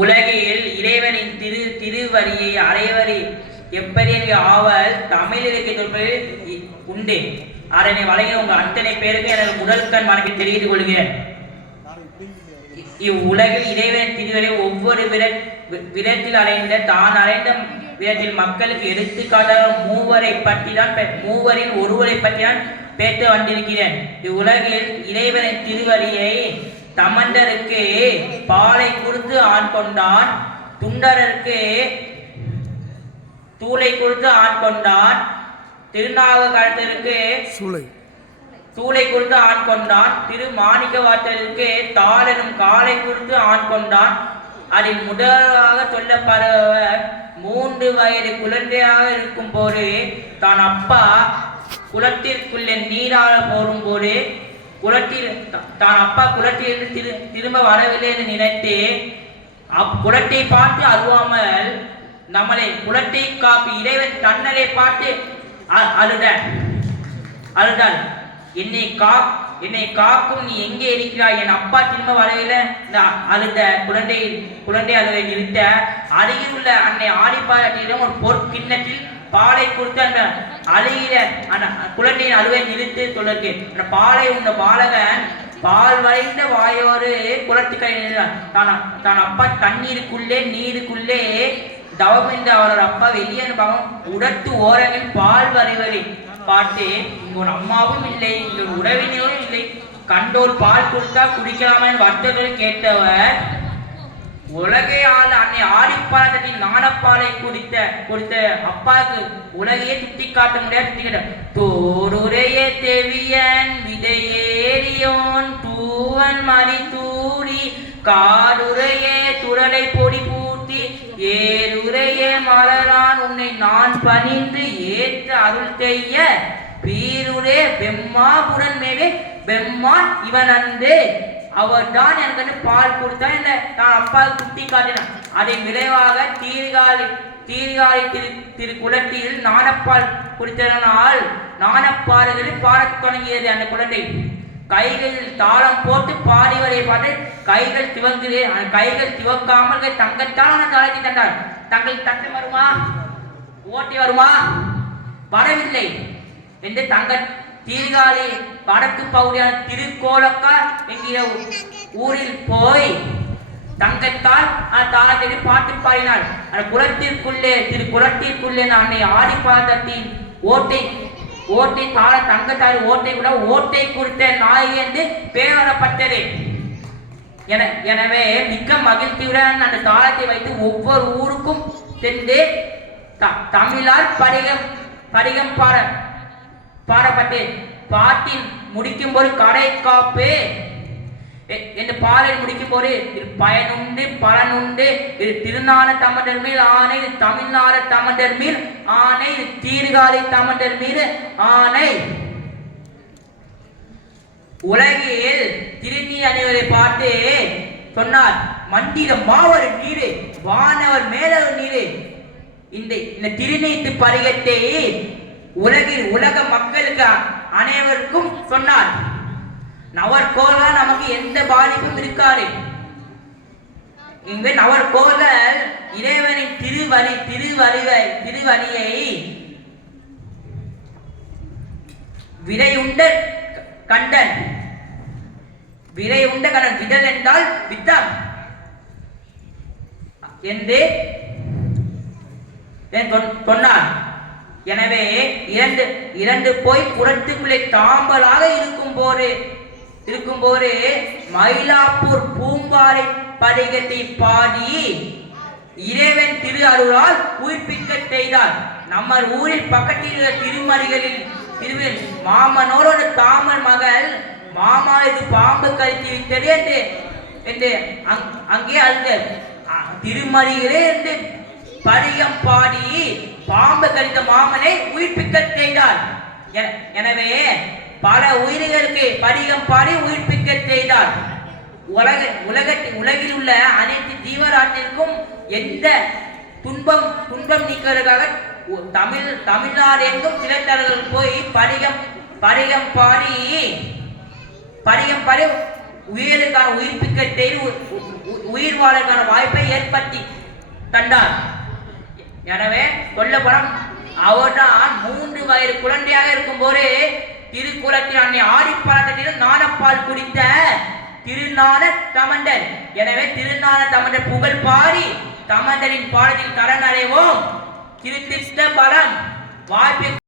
உலகில் இறைவனின் திருவரியை அடைவரி எப்படிய ஆவல் தமிழிலக்கிய தொழில் உண்டு. அதனை வழங்கிய உங்கள் அத்தனை பேருக்கு எனது முதல் கண் வணக்கி தெரிவித்துக் கொள்கிறேன். இவ்வுலகில் இறைவனின் திருவரை ஒவ்வொரு விதத்தில் அடைந்த தான் அடைந்த விதத்தில் மக்களுக்கு எடுத்துக்காட்டாக மூவரில் ஒருவரை பற்றி தான் பேச வந்திருக்கிறேன். இவ்வுலகில் இறைவனின் திருவரியை தமண்டருக்கு பாலை கொடுத்து ஆண் கொண்டான், துண்டருக்கு தூளை கொடுத்து ஆண் கொண்டான், திருநாவுக்கரசருக்கு சூளை கொடுத்து ஆண் கொண்டான், திருமாணிக்கவாசகருக்கு தாளனும் காலை கொடுத்து ஆண் கொண்டான். அதில் முதலாக சொல்லப்படுபவர் 3 வயது குழந்தையாக இருக்கும் போது தான் அப்பா குளத்திற்குள்ளே நீராட போகும்போது தான் அப்பா குளத்திலிருந்து திரும்ப வரவில்லை என்று நினைத்து குளத்தை பார்த்து அழுவாமல் நம்மளை குளத்தை காப்பி இறைவன் தன்னலை பார்த்து அழுதாள். என்னை காக்கும், நீ எங்கே இருக்கிறாய்? என் அப்பா திரும்ப வரவில்லை. அழுத குழந்தை அழுவை நிறுத்த அருகில் உள்ள அன்னை ஆடிப்பாரத்திடம் ஒரு பொற்கிண்ணத்தில் பாலை கொடுத்து அந்த அழுகிற அந்த குழந்தையின் அழுவை நிறுத்தி சொல்லிருக்கு. அந்த பாலை உண்ட பாலகன் பால் வளைந்த வாயோடு குளத்துக்கரை தான் அப்பா நீருக்குள்ளே தவம் என்று அவரோட அப்பா வெளியே உடத்து ஓரங்கள் பால் வருவதை பார்த்து இங்க ஒரு அம்மாவும் இல்லை, இங்க ஒரு உறவினரும் இல்லை, கண்டோர் பால் கொடுத்தா குடிக்கலாமா வர்த்தகர்கள் கேட்டவர் உலகை ஆள் அன்னை ஆடிப்பாளத்தின் நாணப்பாலை கொடுத்த அப்பாவுக்கு உலகையே திட்டி காட்ட முடியாது. தோடுரைய தெவியன் விதையேறியோன் தூவன் மறி தூரி காடுரையே துரலை பொடி பூட்டி ஏறுரைய மலரான் உன்னை நான் பணிந்து ஏற்ற அருள் செய்ய பீருரே பெம்மாபுரன் மேவே பெம்மான் இவன் அன்று அவர் தான் எனக்கு பால் கொடுத்தா என்ன தான் அப்பாவுக்கு குட்டி காட்டினான். அதை விளைவாக தீர்காழி குளத்தில் நாணப்பால் குடித்ததனால் நாணப்பாடுகளில் பாடத் தொடங்கியது. அந்த குழந்தை கைகளில் தாளம் போட்டு பாடிவரை பார்த்து கைகள் திவங்குது. அந்த கைகள் திவக்காமல் தங்கத்தால் தாளத்தை தந்தார். தங்கள் தட்டு வருமா, ஓட்டி வருமா, வரவில்லை என்று தீர்காழி வடக்கு பகுதியான திருக்கோலக்கார் என்கிற ஊரில் போய் தங்கத்தால் அந்த தாளத்தை பாட்டு பாடினாள். அந்த குளத்திற்குள்ளே அன்னை ஆடிப்பாதத்தின் ஓட்டை தாள தங்கத்தால் ஓட்டை கூட ஓட்டை கொடுத்த நாய் என்று பெயரப்பட்டது. எனவே மிக்க மகிழ்ச்சியுடன் அந்த தாளத்தை வைத்து ஒவ்வொரு ஊருக்கும் சென்று தமிழால் படிகம் பாடப்பட்டு பாட்டின் முடிக்கும் போது கடை காப்பு என்று பாடல் முடிக்கும் போது பயனுண்டு பலனுண்டு, இது திருநாள தமிழர் மேல் ஆணை, இது தமிழ்நாள தமிழர் மேல் ஆணை, இது தீர்காழி தமிழர் மீது ஆணை. உலகில் திருநீர் அணிவரை பார்த்து சொன்னார், மண்டிட மாவர் நீரு வானவர் மேலவர் நீரு. இந்த திருநீத்து பரிகத்தை உலக மக்களுக்கு அனைவருக்கும் சொன்னார். நவர்கோளால் நமக்கு எந்த பாதிப்பும் இருக்காது. இங்கு நவர்கோளால் இறைவனின் திருவழியை விரையுண்ட கண்டன் விடல் என்றால் வித்தம் என்று சொன்னார். எனவே இரண்டு போய் புறத்துக்குள்ளே தாம்பலாக இருக்கும் போது மயிலாப்பூர் பூம்பாறை படிகத்தை பாடி இறைவன் திரு அருளால் உயிர்ப்பிக்க செய்தார். நம்ம ஊரில் பக்கத்தில் உள்ள திருமணிகளில் மாமனோரோட தாமன் மகள் மாமா இது பாம்பு கழித்து விட்டது என்று அங்கே அழுத திருமணிகளே என்று படிகம் பாடி பாம்பு கழித்த மாமனை உயிர்ப்பிக்க செய்தார். எனவே பல உயிர்களுக்கு படிகம் பாடி உயிர்ப்பிக்க செய்தார். உலகில் உள்ள அனைத்து ஜீவராற்றிற்கும் எந்த துன்பம் நீக்குவதற்காக தமிழ்நாடு எங்கும் சிலத்தர்கள் போய் படிகம் பாடி உயிர்களுக்கான உயிர்ப்பிக்க செய்து உயிர் வாழக்கான வாய்ப்பை ஏற்படுத்தி தந்தார். எனவே கொல்லப்படம் அவர்தான் 3 வயது குழந்தையாக இருக்கும் போது திருக்குளத்தில் அன்னை ஆடிப்பாளத்திலும் ஞானப்பால் குடித்த திருஞான தமண்டர். எனவே திருஞான தமண்டர் புகழ் பாடி தமண்டரின் பாடத்தில் தரன் அடைவோம். திருத்திஷ்ட பலம் வாய்ப்பு